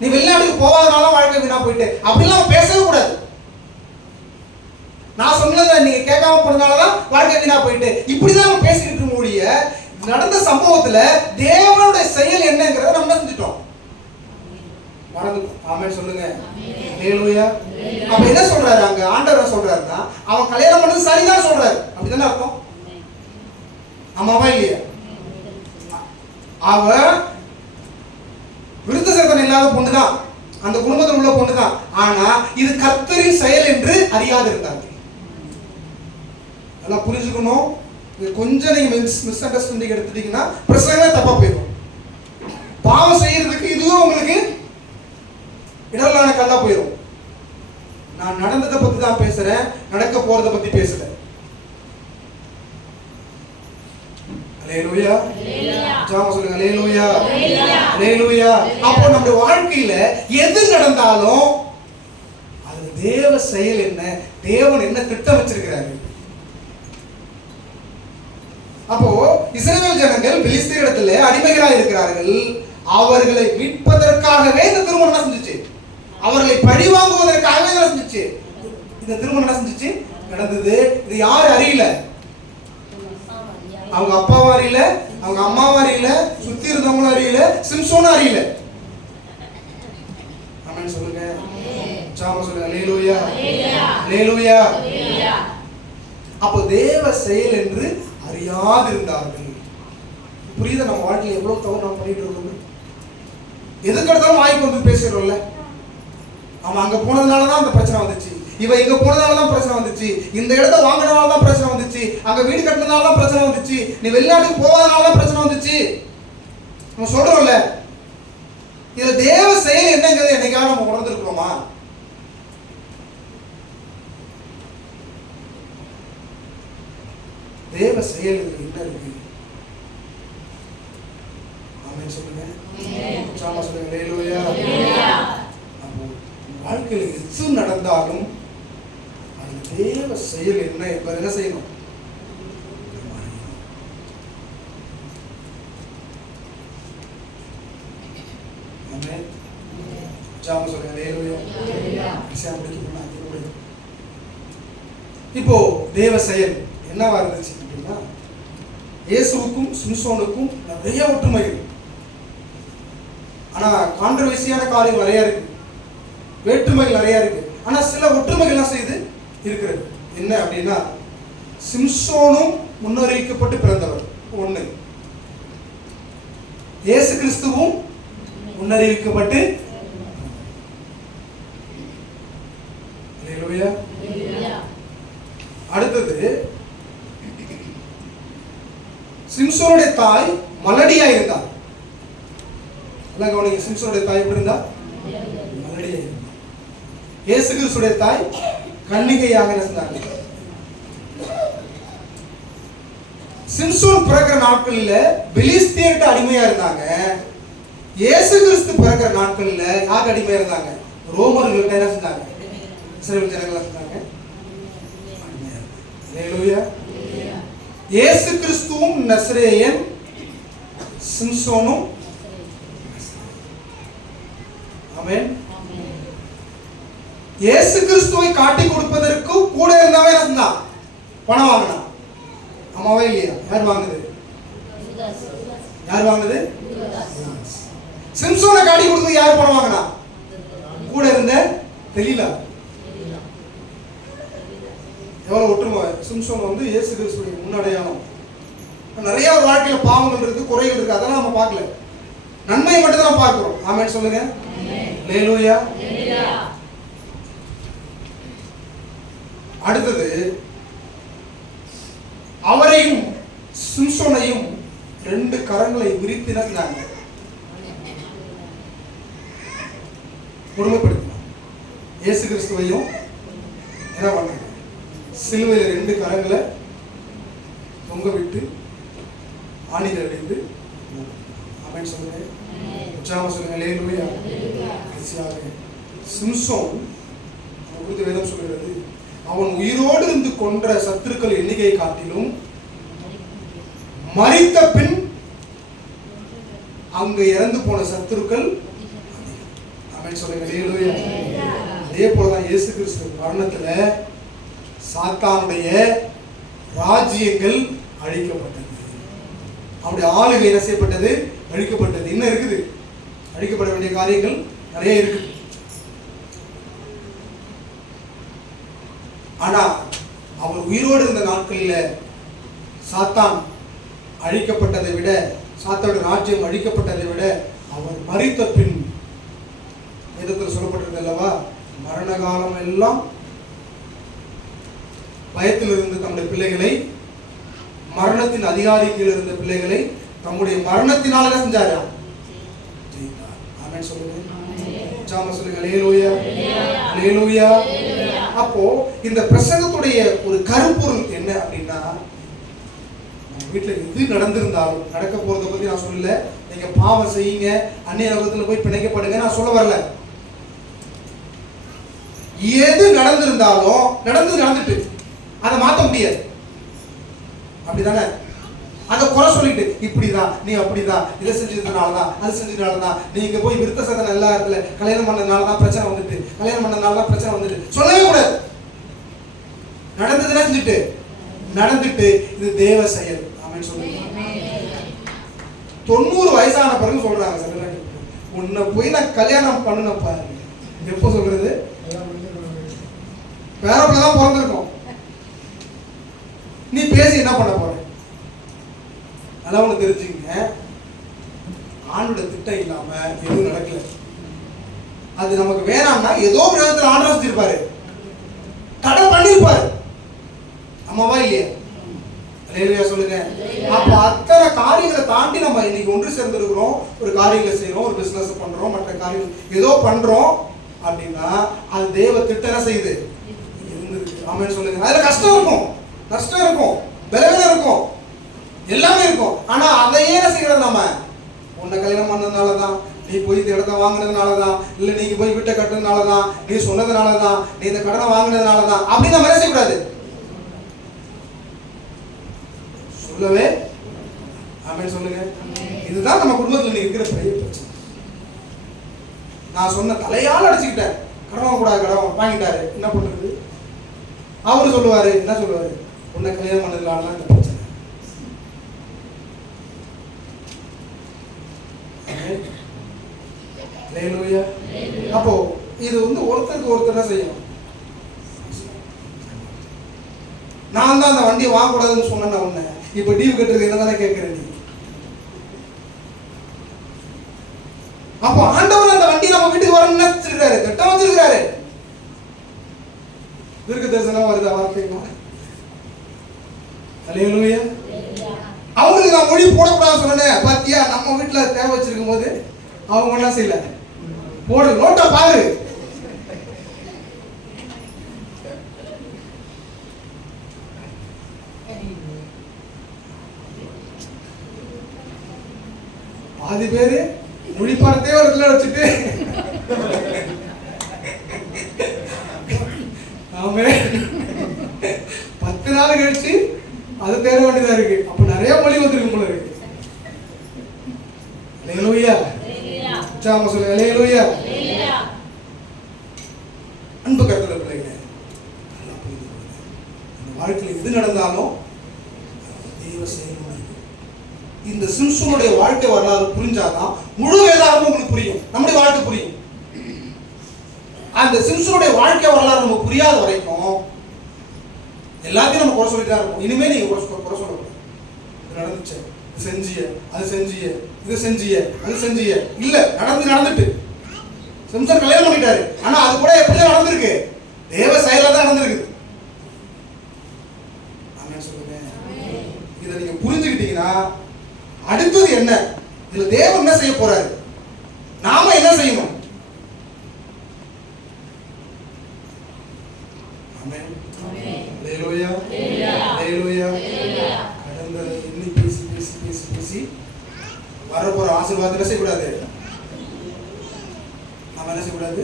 நீ வெளிநாட்டுக்கு போகாதனால வாழ்க்கை வீணா போயிட்டு, அப்படிலாம் பேசவே கூடாது. நான் சொன்னதை நீங்க கேட்காம போனதுனாலதான் வாழ்க்கை வீணா போயிட்டு, இப்படிதான் பேசிக்கிட்டு இருக்க முடிய நடந்த சம்பவத்துல தேவனுடைய செயல் என்னங்கிறத நம்ம செஞ்சுட்டோம், மறந்துட்டோம். ஆமென் சொல்லுங்க. ஹல்லேலூயா. அப்ப என்ன சொல்றாரு அங்க ஆண்டவர் சொல்றாருன்னா, அவன் கல்யாணம் பண்ணது சரிதான் சொல்றாரு. அப்படிதானே அர்த்தம்? ஆமாவா இல்லையா? அவ விருத்த சேதனம் இல்லாத பொண்ணுதான், அந்த குடும்பத்தில் உள்ள பொண்ணுதான். ஆனா இது கர்த்தரின் செயல் என்று அறியாது இருந்தாங்க. நல்லா புரிஞ்சுக்கணும். கொஞ்சம் நீங்க மிஸ் அண்டர்ஸ்டாண்டிங் எடுத்துட்டீங்கன்னா பிரசங்கமே தப்பா போயிடும். பாவம் செய்யறதுக்கு இதுவும் உங்களுக்கு இடர்லான கல்லா போயிடும். நான் நடந்ததை பத்தி தான் பேசுறேன், நடக்க போறதை பத்தி பேசல. ஹல்லேலூயா. ஜாம சொல்லுங்க. ஹல்லேலூயா. ஹல்லேலூயா. அப்போ நம்ம வாழ்க்கையில எது நடந்தாலும் அது தேவ செயல் என்ன, தேவன் என்ன திட்டம் வச்சிருக்கிறாரு. அப்போ இஸ்ரவேல் ஜனங்கள் பெலிஸ்தீர் இடத்துல அடிமைகளாக இருக்கிறார்கள். அவர்களை மீட்பதற்காகவே இந்த திருமணம் என்ன செஞ்சுச்சு? அவர்களை பழி வாங்குவதற்காகவே என்ன செஞ்சுச்சு? இந்த திருமணம் என்ன செஞ்சுச்சு? நடந்தது. இது யாரு அறியல? அவங்க அப்பாவும் அறியல, அவங்க அம்மாவும் அறியல, சுத்தி இருந்தவங்களும் அறியல, சிம்சோனும் அறியல. ஆமென் சொல்லுங்க. ஜாம சொல்லுங்க. ஹல்லேலூயா. ஹல்லேலூயா. அப்போ தேவ செயல் என்று அறியாதிருந்தார்கள். புரியுதா? நம்ம வாழ்க்கையில் எவ்வளவு தவறு நம்ம பண்ணிட்டு இருக்கோம். எதுக்கெடுத்தாலும் வாய்ப்பு வந்து பேசுறோம்ல. அவன் அங்க போனதுனாலதான் அந்த பிரச்சனை வந்துச்சு, இவ இங்க போனதாலதான் பிரச்சனை வந்துச்சு, இந்த இடத்த வாங்கினதாலதான் பிரச்சனை வந்துச்சு, அங்க வீடு கட்டினதாலதான் பிரச்சனை வந்துச்சு, நீ வெளிநாட்டுக்கு போகாதனாலதான் பிரச்சனை வந்துச்சு நம்ம சொல்றோம்ல. இதுல தேவ செயல் என்னங்கிறது என்னைக்காவது நம்ம உணர்ந்திருக்கிறோமா? தேவ செயல் என்ன இருக்கு? ஆமென் சொல்லுங்க. ஜாம சொல்லுங்க. ஹல்லேலூயா. அப்போ வாழ்க்கையில் எது நடந்தாலும் அந்த தேவ செயல் என்ன என்பதை என்ன செய்யணும்? ஆமென். ஜாம சொல்லுங்க. ஹல்லேலூயா. இப்போ தேவ செயல் என்னவா இருந்துச்சு அப்படின்னா, இயேசுவுக்கும் சிம்சோனுக்கும் நிறைய ஒற்றுமைகள், ஆனா கான்ட்ரவர்சியான காரியங்கள் நிறைய இருக்கு, வேற்றுமைகள் நிறைய இருக்கு. ஆனா சில ஒற்றுமைகள் என்ன செய்து இருக்கிறது. என்ன அப்படின்னா, சிம்சோனும் முன்னறிவிக்கப்பட்டு பிறந்தவர் ஒண்ணு, இயேசு கிறிஸ்துவும் முன்னறிவிக்கப்பட்டு. ஹல்லேலூயா. அடுத்தது, சிம்சோனுடைய தாய் மலடியா இருந்தார். சிம்சோனுடைய தாய் எப்படி இருந்தா? மலடியா இருந்தார். இயேசு கிறிஸ்துடைய தாய் கன்னிகையாக இருந்தாங்க. சிம்சோன் பிறக்கிற நாட்களில் பெலிஸ்தியர்கிட்ட அடிமையா இருந்தாங்க. இயேசு கிறிஸ்து பிறக்கிற நாட்களில் யாருக்கு அடிமையா இருந்தாங்க? ரோமர்கள்ட்ட என்ன செஞ்சாங்க? இஸ்ரவேல் ஜனங்களா இருந்தாங்க. ஹல்லேலூயா. இயேசு கிறிஸ்துவும் நசரேயன், சிம்சோனும். ஆமென். இயேசு கிறிஸ்துவை காட்டி கொடுப்பதற்கு கூட இருந்தவன் என்ன செஞ்சான்? பணம் வாங்கினான். ஆமாவா இல்லையா? யார் வாங்குது? யார் வாங்கினது? சிம்சோனை காட்டி கொடுத்தது யார் பணம் வாங்கினா? கூட இருந்த தெலீலா. எவ்வளவு ஒற்றுமை! சிம்சோன் வந்து இயேசு கிறிஸ்துவின் முன்னடையாளம். நிறைய ஒரு வாழ்க்கையில பாவங்கள் இருக்கு, குறைகள் இருக்கு, அதெல்லாம் நம்ம பார்க்கல. நன்மையை மட்டும் தான் நம்ம பார்க்கிறோம். ஆமென் சொல்லுங்க. ஹல்லேலூயா. அடுத்தது, அவரையும் சிம்சோனையும் 2 கரங்களை விரித்தினாங்க. கொடுமைப்படுத்தினாங்க. இயேசு கிறிஸ்துவையும் என்ன பண்ணாங்க? சிலுவையில் 2 கரங்களை தொங்க விட்டு ஆணிகள் அடைந்து. ஆமென் சொல்லுங்க. உற்சாகமா சொல்லுங்க. ஹல்லேலூயா. சிம்சோன் குறித்து வேதம் சொல்கிறது, அவன் உயிரோடு இருந்து கொன்ற சத்துருக்கள் எண்ணிக்கையை காட்டிலும் மரித்த பின் அங்கு இறந்து போன சத்துருக்கள். ஆமென் சொல்லுங்க. ஹல்லேலூயா. அதே போலதான் இயேசு கிறிஸ்து மரணத்துல சாத்தானுடைய ராஜ்யங்கள் அழிக்கப்பட்டது. அவருடைய ஆளுகை என்ன செய்யப்பட்டது? அழிக்கப்பட்டது. இன்னும் இருக்குது, அழிக்கப்பட வேண்டிய காரியங்கள் நிறைய இருக்கு. ஆனா அவர் உயிரோடு இருந்த நாட்களில் சாத்தான் அழிக்கப்பட்டதை விட, சாத்தானுடைய ராஜ்யம் அழிக்கப்பட்டதை விட அவர் மரித்த பின் வேதத்தில் சொல்லப்பட்டிருந்தது அல்லவா, மரண காலம் எல்லாம் பயத்தில் இருந்து தம்முடைய பிள்ளைகளை, மரணத்தின் அதிகாரி கீழ் இருந்த பிள்ளைகளை தம்முடைய மரணத்தினால என்ன செஞ்சாரு? ஜெயித்தார். ஆமென் சொல்லுங்க. உற்சாகமா சொல்லுங்க. ஹல்லேலூயா. ஹல்லேலூயா. அப்போ இந்த பிரசங்கத்துடைய ஒரு கருப்பொருள் என்ன அப்படின்னா, வீட்டுல எது நடந்திருந்தாலும், நடக்க போறதை பத்தி நான் சொல்லல, நீங்க பாவம் செய்யுங்க, அந்நிய உலகத்துல போய் பிணைக்கப்படுங்க, நான் சொல்ல வரல. எது நடந்திருந்தாலும் நடந்துட்டு அதை மாற்ற முடியாது. அப்படிதானே? அதை குறை சொல்லிட்டு இப்படிதான், நீ அப்படிதான், இதை செஞ்சதுனாலதான், அது செஞ்சதுனாலதான், நீங்க போய் விருத்த சதன எல்லா இடத்துல கல்யாணம் பண்ணதுனாலதான் பிரச்சனை வந்துட்டு, கல்யாணம் பண்ணதுனாலதான் பிரச்சனை வந்துட்டு சொல்லவே கூடாது. நடந்ததுன்னா செஞ்சுட்டு நடந்துட்டு இது தேவ செயல். ஆமென் சொல்லுங்க. 90 வயசான பிறகு சொல்றாங்க சில, உன்னை போய் நான் கல்யாணம் பண்ணனப்பா. எப்போ சொல்றது? பேரப்பிள்ளைதான் பிறந்திருக்கோம், நீ பேசி என்ன பண்ண போற? அதான் ஒண்ணு தெரிஞ்சுங்க, ஆண்டோட திட்டம் இல்லாம எதுவும் நடக்கல. அது நமக்கு வேணாம்னா ஏதோ ஒரு விதத்துல ஆண்டவர் வச்சிருப்பாரு, தடை பண்ணிருப்பாரு. அம்மாவா இல்லையா? ஹல்லேலூயா சொல்லுங்க. அப்ப அத்தனை காரியங்களை தாண்டி நம்ம இன்னைக்கு ஒன்று சேர்ந்திருக்கிறோம், ஒரு காரியங்களை செய்யறோம், ஒரு பிசினஸ் பண்றோம், மற்ற காரியம் ஏதோ பண்றோம் அப்படின்னா அது தேவ திட்டம் என்ன செய்யுது? ஆமென் சொல்லுங்க. அதுல கஷ்டம் இருக்கும், நஷ்டம் இருக்கும், பலவீனம் இருக்கும், எல்லாமே இருக்கும். ஆனா அதையே என்ன செய்யறது? நம்ம உன்னை கல்யாணம் பண்ணதுனாலதான், நீ போய் இந்த இடத்த வாங்கினதுனாலதான், இல்ல நீங்க போய் வீட்டை கட்டுறதுனாலதான், நீ சொன்னதுனாலதான், நீ இந்த கடனை வாங்கினதுனாலதான் அப்படின்னு நம்ம என்ன செய்யக்கூடாது? சொல்லவே. ஆமென் சொல்லுங்க. இதுதான் நம்ம குடும்பத்தில் இருக்கிற பெரிய பிரச்சனை. நான் சொன்ன தலையால அடிச்சுக்கிட்டேன், கடன் கூடாது, கடன் வாங்கிட்டாரு, என்ன பண்றது? அவரு சொல்லுவாரு, என்ன சொல்லுவாரு? உன்னை கல்யாணம் பண்ணதுனாலதான் இந்த பிரச்சனை. ஹல்லேலூயா. அப்போ இது வந்து ஒருத்தருக்கு ஒருத்தர் செய்யணும். நான் தான் அந்த வண்டியை வாங்கக்கூடாதுன்னு சொன்னேன் உன்னை, இப்ப டியூ கட்டுறது என்ன தானே கேட்கிறேன் நீ. அப்போ ஆண்டவர் அந்த வண்டி நம்ம வீட்டுக்கு வரணும்னு வச்சிருக்காரு, திட்டம் வச்சிருக்காரு. தீர்க்க தரிசனம் வருதா வார்த்தைங்களா? ஹல்லேலூயா. அவங்களுக்கு நான் மொழி போடக்கூடாது சொன்னேன், பாத்தியா? நம்ம வீட்டுல தேவை வச்சிருக்கும் போது அவங்க என்ன செய்யல, போடு, நோட்டா பாரு. பாதி பேரு மொழி பாடத்தையே ஒரு இடத்துல வச்சுட்டு ஆமே 10 நாள் கழிச்சு அது தேட வேண்டியதா இருக்கு. அப்ப நிறைய மொழி வந்திருக்கு போல இருக்கு. ஹல்லேலூயா. உற்சாகமா சொல்லுங்க. ஹல்லேலூயா. அன்பு கர்த்தருடைய பிள்ளைகளே, நல்லா புரிந்து கொள்ளுங்க. இந்த வாழ்க்கையில் எது நடந்தாலும் தெய்வ செயல் இருக்கு. இந்த சிம்சோனுடைய வாழ்க்கை வரலாறு புரிஞ்சாதான் முழு வேதாகமும் உங்களுக்கு புரியும், நம்முடைய வாழ்க்கை புரியும். அந்த சிம்சோனுடைய வாழ்க்கை வரலாறு நமக்கு புரியாத வரைக்கும் எல்லாத்தையும் நம்ம குறை சொல்லிட்டு தான் இருப்போம். இனிமே நீங்க குறை சொல்லக்கூடாது. இது நடந்துச்சு, இது செஞ்சிய, அது செஞ்சிய, இது செஞ்சிய, அது செஞ்சிய, இல்ல நடந்துட்டு சிம்சன் கல்யாணம் பண்ணிட்டாரு. ஆனா அது கூட எப்படிதான் நடந்திருக்கு? தேவ செயலா தான் நடந்திருக்கு. சொல்லுங்க. இதை நீங்க புரிஞ்சுக்கிட்டீங்கன்னா அடுத்தது என்ன, இதுல தேவன் என்ன செய்ய போறாரு, நாம என்ன செய்யணும்? ஆமென். ஹல்லேலூயா. ஹல்லேலூயா. கடந்த இன்னும் பேசி வரப்போற ஆசீர்வாதம் என்ன செய்யக்கூடாது? நாம என்ன செய்யக்கூடாது?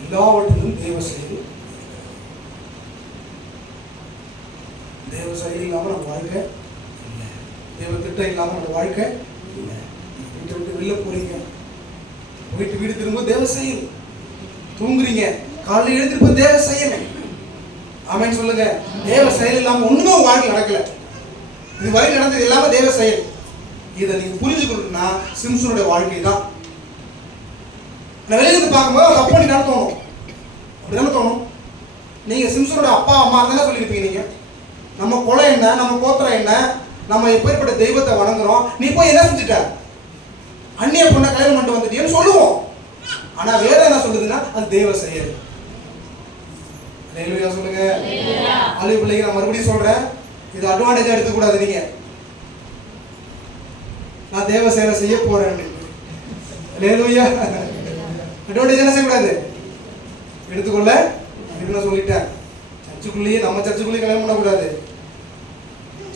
எல்லாவற்றிலும் தேவ செயல். தேவ செயல் இல்லாம நம்ம வாழ்க்கை இல்லை. தேவ திட்டம் இல்லாம நம்ம வாழ்க்கை இல்லை. வீட்டை விட்டு வெளில போறீங்க, போயிட்டு வீடு திரும்ப தேவ செயல். தூங்குறீங்க, காலையில் எழுந்திருப்ப தேவ செயல். ஆமென் சொல்லுங்க. தேவ செயல் இல்லாம ஒண்ணுமே உங்க வாழ்க்கை நடக்கல. இது வரை நடந்தது எல்லாமே தேவ செயல். இதை நீங்க புரிஞ்சுக்கணும்னா சிம்சனுடைய வாழ்க்கை தான். நான் வெளியிருந்து பார்க்கும்போது தப்பு பண்ணிட்டான்னு தோணும். அப்படிதானே தோணும். நீங்க சிம்சனோட அப்பா அம்மா தானே சொல்லியிருப்பீங்க. நீங்க நம்ம குலம் என்ன, நம்ம கோத்திரம் என்ன, நம்ம எப்பேற்பட்ட தெய்வத்தை வணங்குறோம், நீ போய் என்ன செஞ்சுட்ட, அந்நிய பொண்ணை கல்யாணம் பண்ணிட்டு வந்துட்டேன்னு சொல்லுவோம். ஆனா வேற என்ன சொல்லுதுன்னா அது தேவ செயல். ஹல்லேலூயா சொல்லுங்க. அழுகு பிள்ளைங்க, நான் மறுபடியும் சொல்றேன், இது அட்வான்டேஜா எடுத்துக்கூடாது. நீங்க நான் தேவ செயலை செய்ய போறேன். ஹல்லேலூயா. அட்வான்டேஜ் என்ன செய்யக்கூடாது, எடுத்துக்கொள்ள சொல்லிட்டேன். சர்ச்சுக்குள்ளேயே நம்ம சர்ச்சுக்குள்ளேயே கல்யாணம் பண்ணக்கூடாது.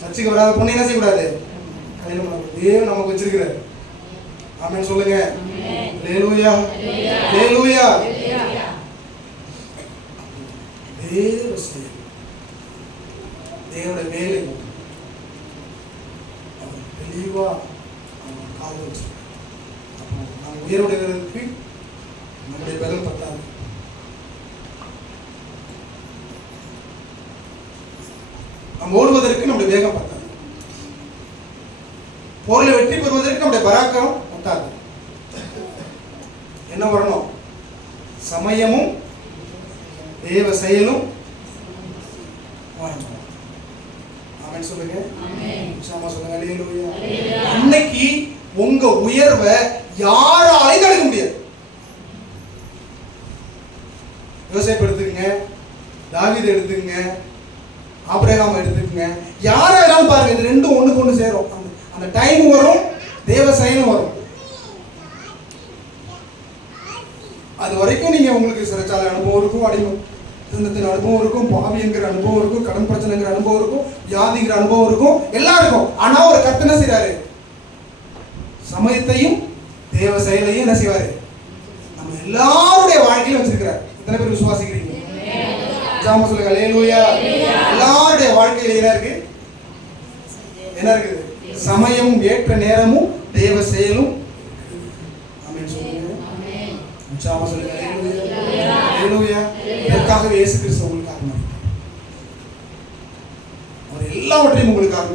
சர்ச்சுக்கு வராத பொண்ணு என்ன செய்யக்கூடாது, கல்யாணம் பண்ணக்கூடாது. தேவன் நமக்கு வச்சிருக்கிறார். ஆமென் சொல்லுங்க. ஹல்லேலூயா. ஹல்லேலூயா. தேவ செயல், தேவனுடைய வேலை அவர் தெளிவா அவர் காது வச்சிருக்கார். நம்ம உயர்வுடையவர்களுக்கு நம்முடைய பலம் பத்தாது. நம்ம ஓடுவதற்கு நம்முடைய வேகம் பத்தாது. போரில் வெற்றி பெறுவதற்கு நம்முடைய பராக்கிரம் பத்தாது. என்ன வரணும்? சமயமும் தேவ செயலும் வரணும். ஆமென் சொல்லுங்க. சொல்லுங்க. ஹல்லேலூயா. அன்னைக்கு உங்க உயர்வை யாராலையும் தடுக்க முடியாது. யோசேப்பு எடுத்துக்கங்க, தாவீது எடுத்துக்கங்க, ஆபிரகாம் எடுத்துக்கங்க, யாரை வேணாலும் பாருங்க. இது ரெண்டும் ஒண்ணுக்கு ஒண்ணு சேரும். அந்த டைம் வரும், தேவ செயலும் வரும். அது வரைக்கும் நீங்க உங்களுக்கு சிறைச்சாலை அனுபவம் இருக்கும், அடிமத்தின் அனுபவம் இருக்கும், பாவிங்கிற அனுபவம் இருக்கும், கடன் பிரச்சனைங்கிற அனுபவம் இருக்கும், வியாதிங்கிற அனுபவம் இருக்கும், எல்லாம் இருக்கும். ஆனா ஒரு கர்த்தர் செய்றாரு, சமயத்தையும் தேவ செயலையும் என்ன செய்வாரு, நம்ம எல்லாருடைய வாழ்க்கையிலும் வச்சிருக்கிறார். எத்தனை பேர் விசுவாசிக்கிறீங்க? ஜாம சொல்லுங்க. ஹல்லேலூயா. எல்லாருடைய வாழ்க்கையில என்ன இருக்கு? என்ன இருக்குது? சமயமும் ஏற்ற நேரமும் தேவ செயலும். ஆமென் சொல்லுங்க. ஜாம சொல்லுங்க. ஹல்லேலூயா. ஹல்லேலூயா. இதற்காகவே இயேசு கிறிஸ்து உங்களுக்காக அவர் எல்லாவற்றையும் உங்களுக்காக